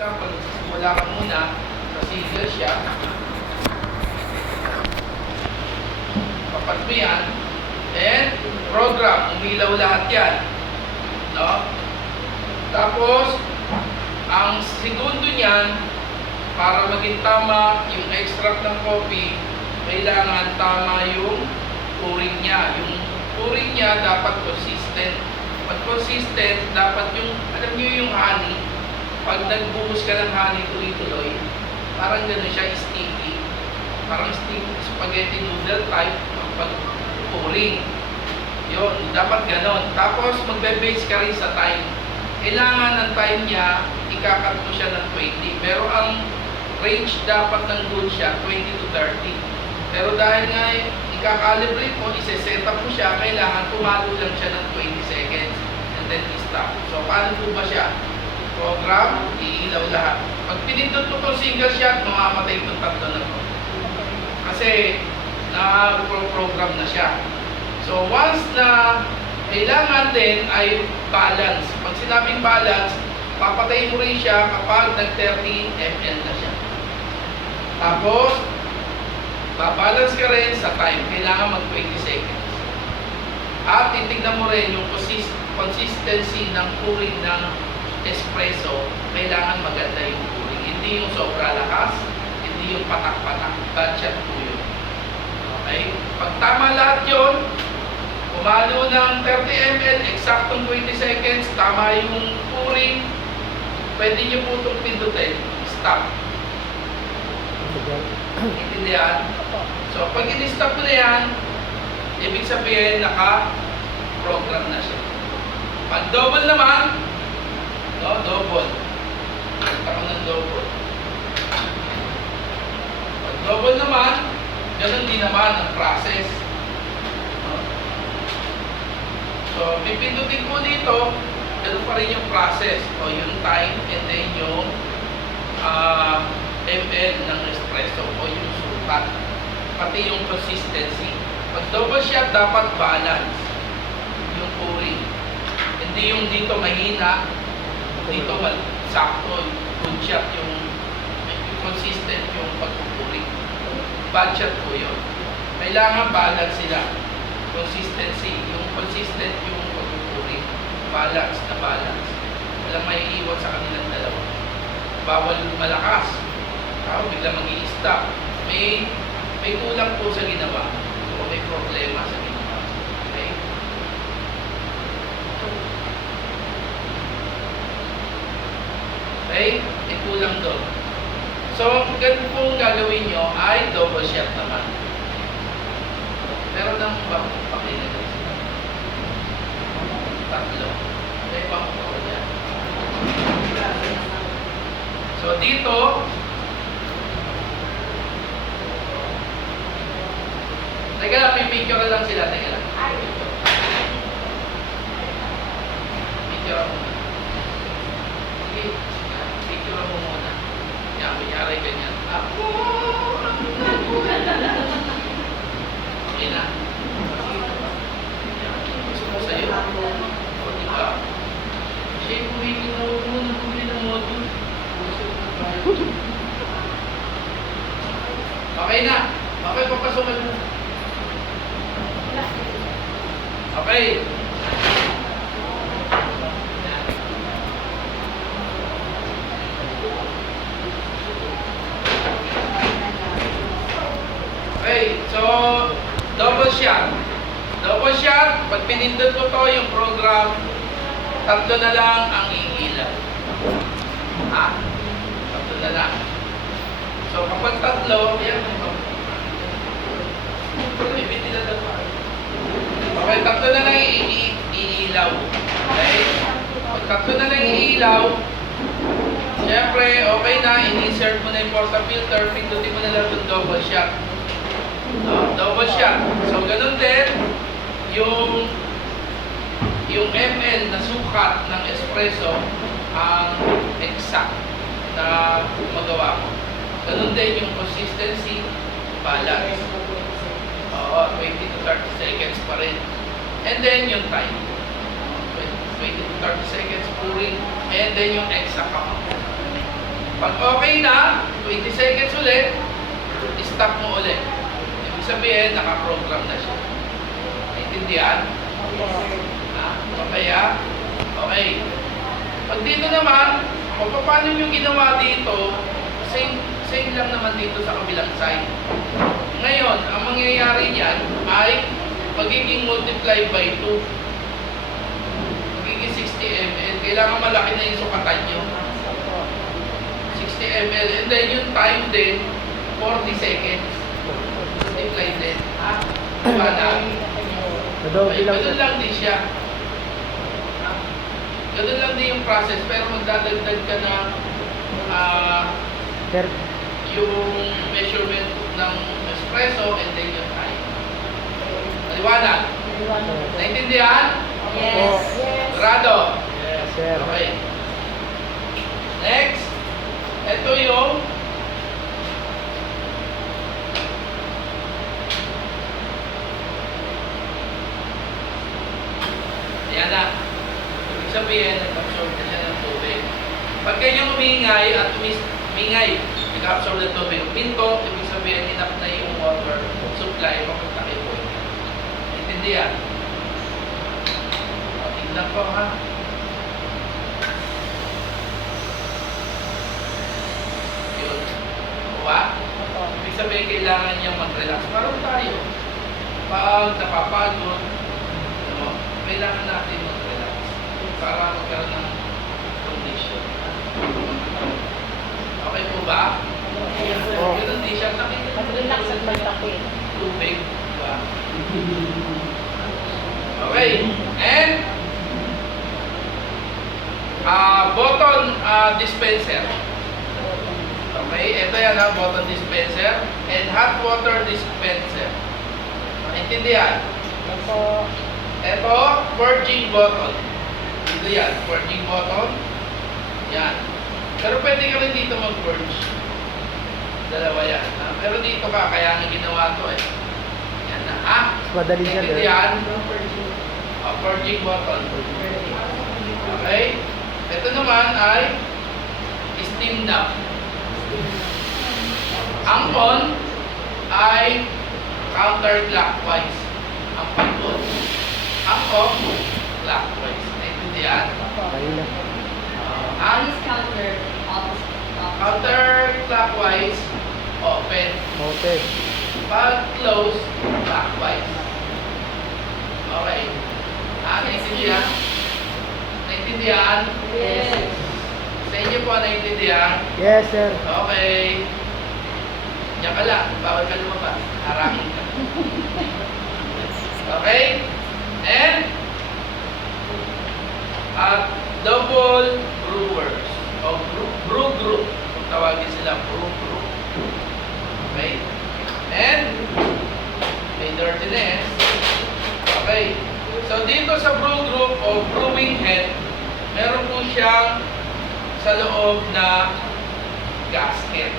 example, wala ka muna sa single siya. Papat mo yan. And program, umilaw lahat yan. No? Tapos, ang segundo niyan, para maging tama yung extract ng coffee, kailangan tama yung pouring niya. Yung pouring niya dapat consistent. Pag consistent, dapat yung, alam niyo yung honey, pag nagbuhos ka ng honey tuloy-tuloy, parang gano'n siya, sticky. Parang sticky, spaghetti noodle type pag pouring. Yun, dapat gano'n. Tapos magbe-base ka rin sa time. Kailangan ng time niya, ikakat mo siya ng 20. Pero ang range dapat ng good siya, 20 to 30. Pero dahil nga ika-calibrate mo, ise-set up mo siya, kailangan pumalo lang siya ng 20 seconds and then i-stop. So, paano po ba siya? Program, iilaw lahat. Pag pinindot mo itong single shot, mamamatay itong tatlo na to. Kasi, na-program na siya. So, once na kailangan din ay balance. Pag sinabing balance, papatayin mo rin siya kapag nag-30 ml na siya. Tapos, babalance ka rin sa time. Kailangan mag-20 seconds. At titignan mo rin yung consistency ng pouring ng espresso. Kailangan maganda yung pouring. Hindi yung sobra lakas, hindi yung patak-patak. Budget po yun. Okay? Pag tama lahat yun, pumalo ng 30 ml, eksaktong 20 seconds, tama yung pouring, pwede nyo po itong pindutin. Stop. Intindihan? So, pag in-stop mo na yan, ibig sabihin, naka-program na siya. Pag double naman, no, double. Ako ng double. Pag double naman, ganun din naman ang process. No? So, pipindutin ko dito, ganun pa rin yung process. O yung time and then yung ml ng espresso o yung sukat. Pati yung consistency. Pag double shot, dapat balance yung pouring. Hindi yung dito mahina, dito sakto, good shot yung consistent yung pagpupuring. Bad shot po yun. Kailangan balance sila. Consistency. Yung consistent yung pagpupuring. Balance na balance. Walang maiiwan sa kanilang dalawa. Bawal malakas. Tao bigla mag-i-stop. May kulang po sa ginawa. O may problema sa ginawa. Okay? Okay? May kulang doon. So, ganun po gagawin nyo ay double shot naman. Pero nang pakilagay sila. Tatlo. May pang po yan. So, dito, teka lang, may picture lang sila. Teka lang. Picture mo. Sige, picture mo muna. Yan, kunyari ganyan. Ako! Okay na. Gusto mo sa'yo? O, diba? Siya yung kumigil na huwag mo nabuli ng module. Okay na. Okay, papasokan mo. Okay. Okay, so double shot. Double shot, pag pinindot ko to yung program, tatlo na lang ang iilaw. Ha? Tatlo na lang. So kapag tatlo, yan. Okay, tatlo na lang iilaw. Okay? Pag tatlo na lang iilaw, siyempre, okay na, in-insert mo na yung portafilter, pindutin mo na lang yung double shot. No? Double shot. So, ganun din, yung ml na sukat ng espresso, ang exact na magawa ko. Ganun din yung consistency, balance. Oo, 20 to 30 seconds pa rin. And then yung time. 20 to 30 seconds pouring. And then yung exact amount. Pag okay na, 20 seconds ulit, stop mo ulit. Ibig sabihin, nakaprogram na siya. Naintindihan? Okay ah? Okay. Pag dito naman, kung paano yung ginawa dito, same lang naman dito sa kabilang side. Ngayon, ang mangyayari niyan ay magiging multiply by 2. Magiging 60 ml. Kailangan malaki na yung sukatan nyo. 60 ml. And then yung time din, 40 seconds. Multiply din. Diba na? Okay, ganun lang din siya. Ganun lang din yung process, pero magdadagdag ka ng yung measurement ng espresso and then yung time. Maliwanag? Naintindihan? Yes. Grado? Yes, sir. Okay. Next, ito yung yan na. Ibig sabihin, nag-absorb na siya ng tubig. Pag kanyang umingay at umingay, nag-absorb ng tubig. Minto, ibig sabihin, enough na yung water supply papunta kay boy. Intindihan? O, tignan ko ha. Yun. Kuha? Ibig sabihin, kailangan niyang mag-relax. Parang tayo. Pag napapagod, kailangan natin mag-relax para magkaroon ng condition. Okay po ba? Yes, sir. Ganun din siya. Mag-relax at magtapin. Tubig. Diba? Okay. And button dispenser. Okay. Ito yan ha. Button dispenser. And hot water dispenser. Intindihan? Ito. Ito, purging bottle. Dito yan, purging bottle. Yan. Pero pwede ka rin dito mag-purge. Dalawa yan. Pero dito ka, kaya nga ginawa to eh. Yan na. Madali siya, Dito yan. Purging bottle. Okay? Ito naman ay steam dump. Ang on ay counterclockwise. Ang pag-on. Ang off, clockwise. Naintindihan? Kanina. Ang counterclockwise, open. Okay. Pag close, clockwise. Okay. Naintindihan? Naintindihan? Yes. Sa inyo po, naintindihan? Yes, sir. Okay. Diyan ka lang. Bawal ka lumabas. Harangin ka. Okay? And double brewers o brew group. Kung tawagin sila brew group. Okay? And may dirtiness. Okay. So dito sa brew group o brewing head, meron po siyang sa loob na gasket.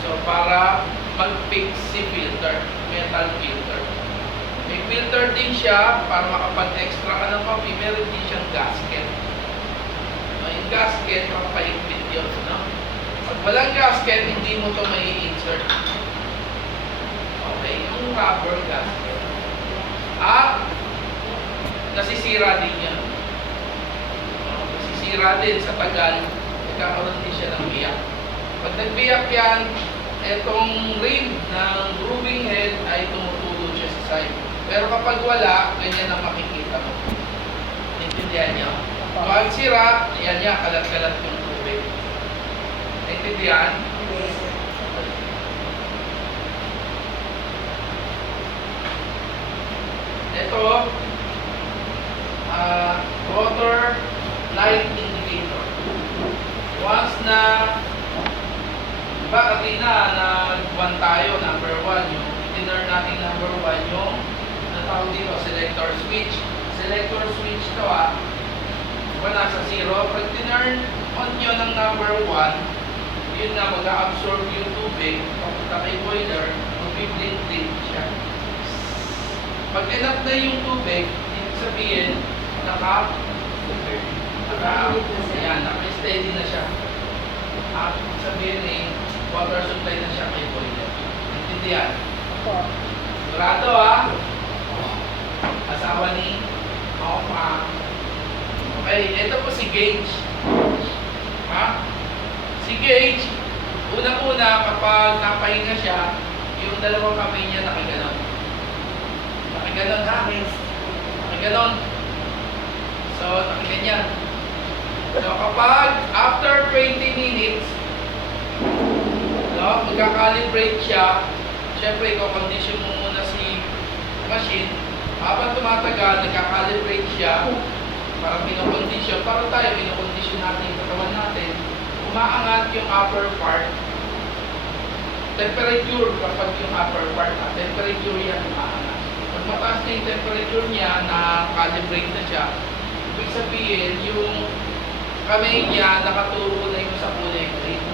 So para mag-fix si filter, metal filter. May filter din siya para makapag-extra ka ng coffee. Meron din siyang gasket. Yung gasket, makapahigpit yun. No? Pag walang gasket, hindi mo ito may insert. Okay, yung rubber gasket. At nasisira din yan. Nasisira din sa tagal. Nagkakaroon din siya ng biyak. Pag nagbiyak yan, itong rim ng brewing head ay tumutulo siya sa side. Pero kapag wala, ganyan ang makikita mo. Naintindihan niyo? Pag sira, yan niya, kalat-kalat yung tubig. Naintindihan? Yes. Ito, water light indicator. Once na, diba kanina, nag-1 tayo, number 1, yung tinurn natin number 1, yung tawag dito, selector switch. Selector switch to diba nasa 0. Pag tinurn on nyo ng number 1, yun nga, mag-absorb yung tubig, papunta kay boiler, mag-blink-blink siya. Pag enough na yung tubig, ibig sabihin, naka-steady na siya. Sabihin water supply na siya kay boiler. Intindihan? Opo. Sigurado asawa ni Mama. Okay, ito po si Gage. Si Gage, unang-una kapag napahinga siya, yung dalawang kamay niya nakaganon. Nakaganon Nakaganon. So, nakaganyan. So, kapag after 20 minutes, magka-calibrate siya, syempre, i-condition mo muna si machine. Habang tumatagal, nagka-calibrate siya, para pinokondisyon, para tayo pinokondisyon natin yung katawan natin, umaangat yung upper part. Temperature, kapag yung upper part, temperature yan umaangat. Pag mataas na yung temperature niya, na-calibrate na siya, ibig sabihin, yung kamay niya, nakaturo na yung sa kulay green.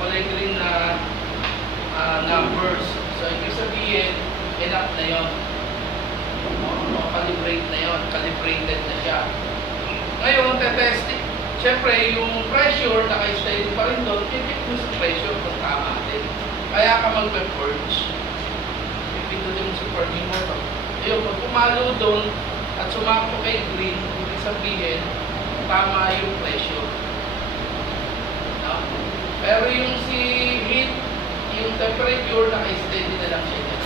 Kulay green na numbers. So, ibig sabihin, enough na yun. Calibrate na yun. Calibrated na siya. Ngayon, tetesting. Siyempre, yung pressure, naka-stay pa rin doon, i-check mo sa pressure kung tama din. Kaya ka mag-purge. Ipindutin mo sa purging mo. Ayun, pag pumalo doon at sumako kay green, ibig sabihin, tama yung pressure. No? Pero yung si heat, yung temperature, naka-steady na lang siya.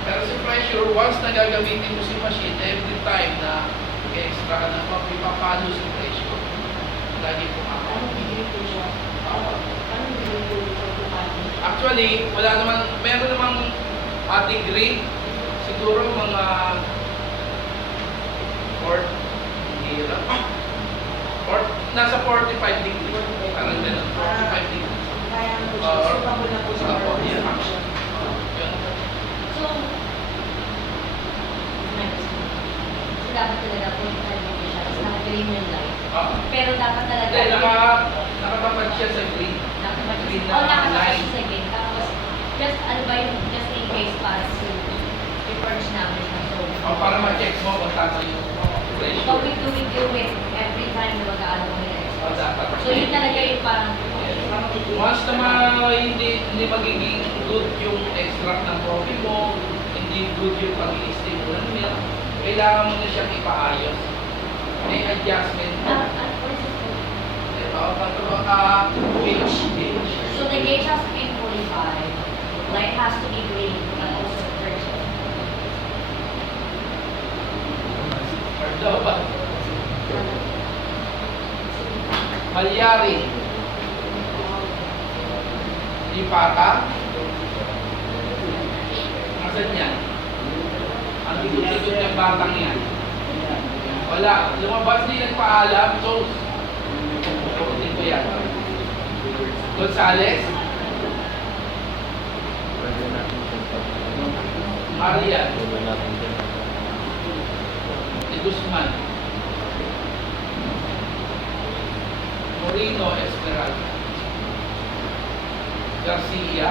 Pero si pressure, once na gagamitin mo si machine, every time na extra ka na ipapalo si pressure. Lagi po ako. Actually, wala naman, meron namang degree, siguro mga 4, nasa 45 degrees. Parang ganun, 45 degrees. Kaya mo siya, suitable na po sa Yeah. function. Yun. So, dapat talaga po yung mo siya, tapos naka-green yung light. Pero dapat talaga... Hindi, nakatapat siya sa green. Green na nakatapat line. siya sa green. Tapos, ano ba yung just in case para i-purge namin siya. So, Para ma-check mo kung tama yung but pressure. we do it every time na mag-aano ko nila. Dapat. So, yun talaga yung parang... Once na hindi magiging good yung extract ng coffee mo, hindi good yung pag-i-steam mo ng milk, kailangan mo na siyang ipaayos. May adjustment. What is it? Gauge. So, the gauge has to be 45, light has to be green, and also purge. Daw ba? Malyari. Lipata. Nasaan yan? Ang ikot-ikot ng batang yan. Wala. Lumabas din ang paalam. So, ikutin ko yan. Gonzales. Maria. De Guzman. Moreno Esmeralda. Garcia.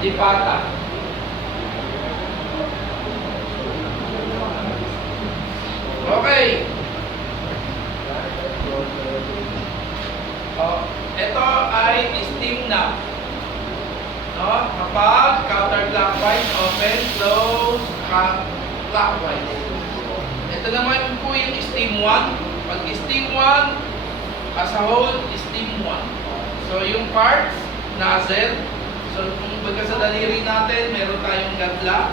Lipata. Okay. Ito ay steam na. No? Kapag counterclockwise, open, close, clockwise. Ito naman po yung steam 1. Pag steam 1, as a whole, steam 1. So yung parts, nozzle. So kung baga sa daliri natin, meron tayong gadla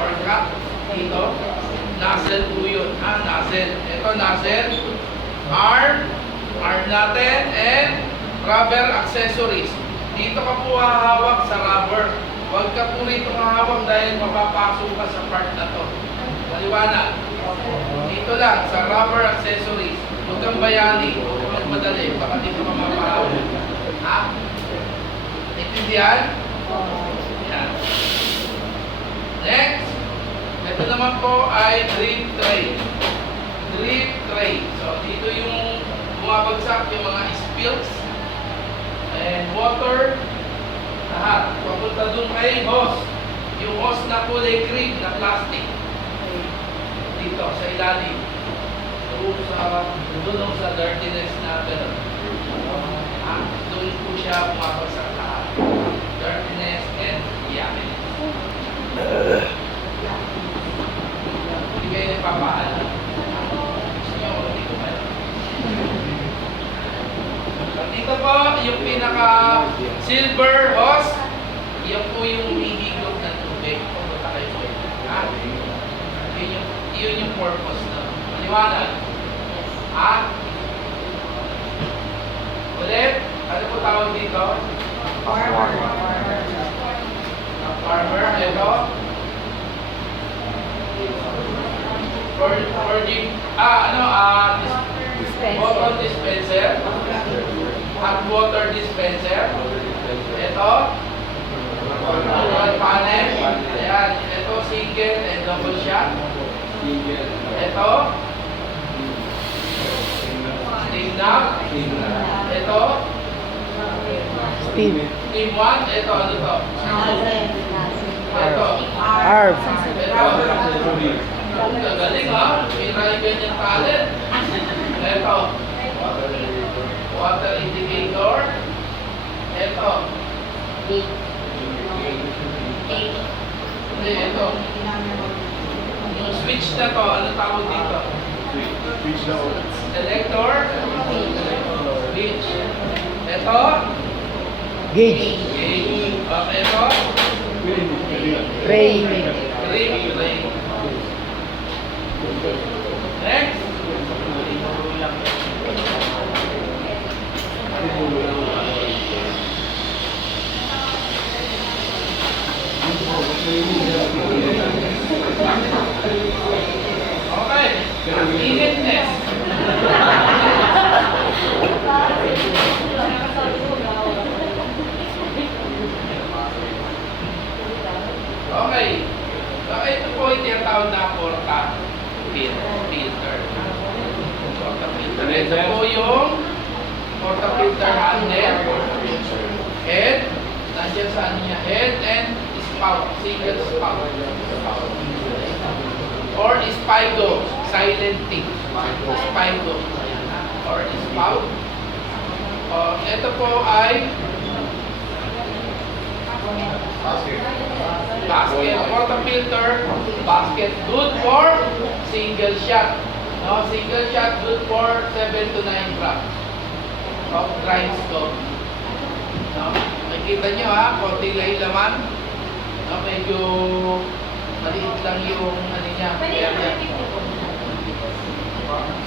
or cut dito. Nozzle po yun. Nozzle. Ito nozzle. Arm natin, and rubber accessories. Dito ka po hahawak sa rubber. Huwag ka po rito hahawak dahil mapapasok ka sa part na to. Maliwanag. Dito lang, sa rubber accessories. Huwag kang bayani. Huwag madali. Baka dito ka mapahawak. Intindihan? Yan. Next. Ito naman po ay drip tray. Drip tray. So, dito yung bumabagsak yung mga spills and water. Lahat. Papunta dun kay hose. Yung hose na kulay green na plastic. Dito, sa ilalim. Doon sa dirtiness na siya bumabagsak lahat. Dirtiness and yuckiness. Hindi kayo nagpapaalam. Gusto niyo kung hindi ko ba? Dito po, yung pinaka silver hose, yan po yung hihigop ng tubig. Pumunta kayo po yun. Ha? Yun yung purpose na. Maliwanag. Ha? Ulit, ano po tawag dito? Farmer. Ito. Bottle dispenser. Hot water dispenser. Ito. Control panel. Ayan. Ito single and double shot. Ito. Steam knob. Ito. Steve. Steam 1. Ito. Ano to? Ito. Arv. Ito. Galing ha. May ganyan talent. Ito. Water indicator. Ito. Hindi, ito. Yung switch na to, ano tawag dito? Selector. Switch. Ito. Gauge. Gauge. Ito. Ray. Ray. Next. Okay. Initness. Okay. So, ito po yung tinatawag na porta filter. Porta filter. Ito po yung porta filter handle. Head. Nandiyan sa ano niya. Head and spout. Single spout. Or spigo. Silent tick. Spigo. Or spout. Ito po ay basket. Porta filter. Basket. Good for single shot. No, single shot good for 7 to 9 grams of grindstone. No? Nakikita nyo ha, konti lang yung laman. No, medyo maliit lang yung ano niya. Pwede Kaya yung niya. repeat po.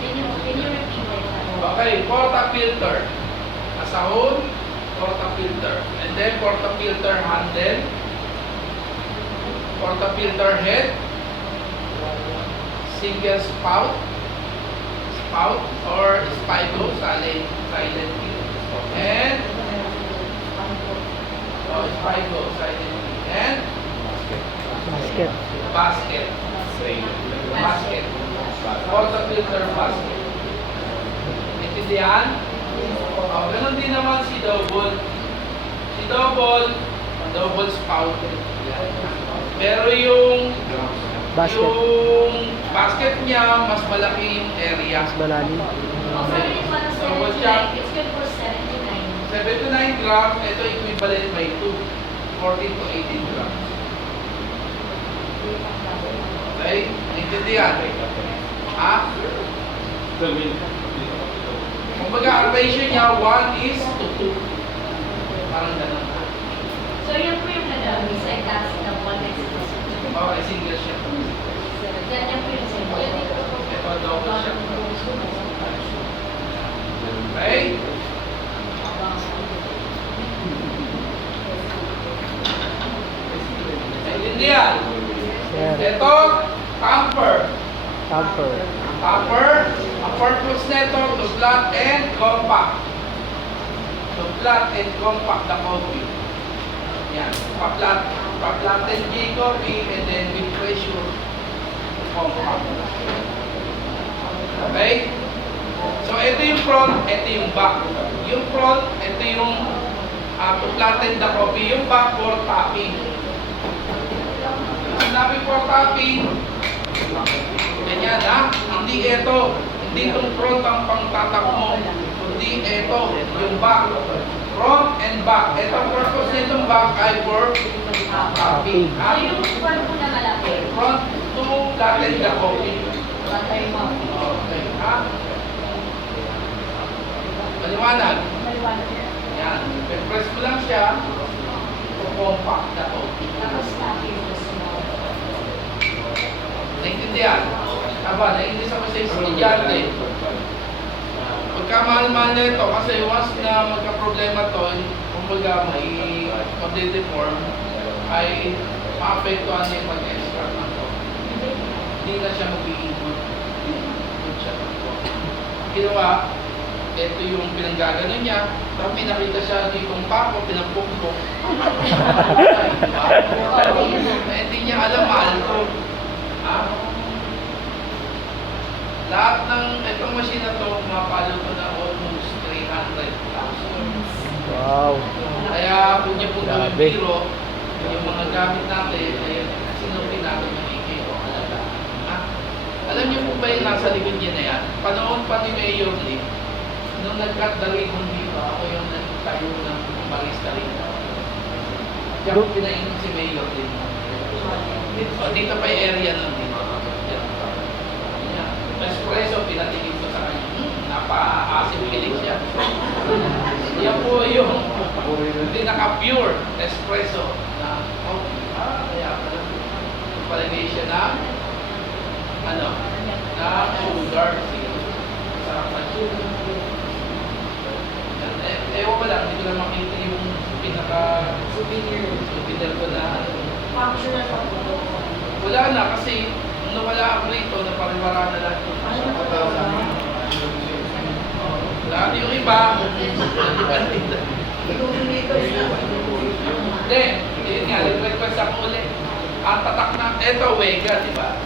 Can you repeat it? Okay, porta filter. Asahon, porta filter. And then porta filter handle. Porta filter head. Single spout. Or spigo, silent tick. And spigo, silent tick. And Basket. basket. Porta filter basket. Intindihan? Ganun din naman si double. Double spout. Pero yung basket niya, mas malaki yung area. Mas malalim. Sabi ni Juan, Double 7 to shot. 9. It's good for 7 to 9. 7 to 9 grams, ito equivalent by 2. 14 to 18 grams. Okay? Intindihan? Ha? Kumbaga, ang ratio niya, 1:2. Parang ganun. So, yan po yung nag-amis. Like, that's the one next to us. Okay, single shot. Yan po yung same. Ito, double shot. Okay? Intindihan? Sir. Ito, tamper. Tamper. Ang purpose nito, to flat and compact. To flat and compact the coffee. Yan. Pa-flatten the coffee and then with pressure, compact. Okay? So, ito yung front, ito yung back. Yung front, ito yung to flatten the coffee. Yung back, for topping. Sinabi for topping, ganyan ha, hindi ito, hindi itong front ang pangtatak mo, kundi ito, yung back. Front and back. Ito ang purpose nitong back ay for copy. So, yung front po na malaki. Front to latin the copy. Bata yung mga Okay, ha? Maliwanag. maliwanag. Yan. Press mo lang siya. Compact na copy. Tapos copy yung small. Naintindihan? Aba, naiintindihan ko sa estudyante. Pagka mahal-mahal na ito, kasi once na magka-problema to, kumbaga may pag-deform, ay maapektuhan niya yung pag-extract ng to. Hindi na siya mag-iikot. Good siya. Ginawa, ito yung pinanggaganon niya, tapos may nakita siya ditong pako, pinampukpok. Hindi niya alam, mahal to. Ha? Lahat ng itong machine na to, mapalo ko na almost 300,000. Wow. Kaya kung niya po gawin Grabe. biro, yung mga gamit natin, ay sinupin natin yung EK o halaga. Ha? Alam niyo po ba yung nasa likod niya na yan? Panahon pa ni Mayor Lee, nung nag-cut the ribbon dito, ako yung nagtayo ng barista rin. Diyan ko pinainit si Mayor Lee. Dito pa yung area nun dito. Espresso, pinatigil ko sa kanya. Napa-asim pilig siya. Yan po yung hindi naka-pure espresso na coffee. Kaya pala. Palagay siya na ano, na sugar. Sarap na sugar. Ewan ko lang, hindi ko lang makita yung souvenir ko na Functional pa po. wala na kasi nung nawala ako rito, napariwara na lahat yung lahat yung iba. Hindi, yun nga, nag-request ako ulit. Ang tatak na, eto, Wega, di ba?